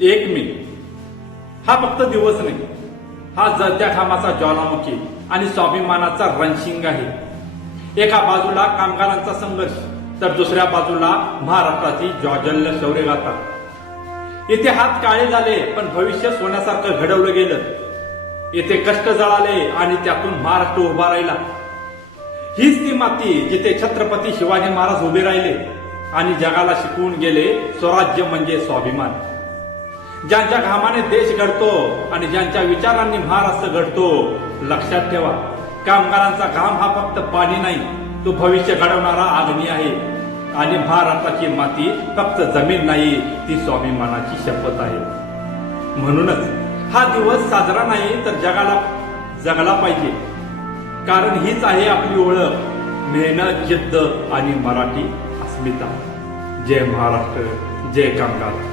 1 मे हा फक्त दिवस नाही, हा जळत्या घामाचा ज्वालामुखी आणि स्वाभिमानाचा रणशिंग आहे. एका बाजूला कामगारांचा संघर्ष तर दुसऱ्या बाजूला महाराष्ट्राची ज्वाज्वल्य शौर्यगाथा. इथे हात काळे झाले पण भविष्य सोन्यासारखं घडवलं गेलं. इथे कष्ट जळाले आणि त्यातून महाराष्ट्र उभा राहिला. हीच ती माती जिथे छत्रपती शिवाजी महाराज उभे राहिले आणि जगाला शिकवून गेले स्वराज्य म्हणजे स्वाभिमान. ज्यांच्या घामाने देश घडतो आणि ज्यांच्या विचारांनी महाराष्ट्र घडतो. लक्षात ठेवा, कामगारांचा घाम हा फक्त पाणी नाही, तो भविष्य घडवणारा अग्नी आहे. आणि महाराष्ट्राची माती फक्त जमीन नाही, ती स्वाभिमानाची शपथ आहे. म्हणूनच हा दिवस साजरा नाही तर जगाला जगला पाहिजे. कारण हीच आहे आपली ओळख, मेहनत, जिद्द आणि मराठी अस्मिता. जय महाराष्ट्र, जय कामगार.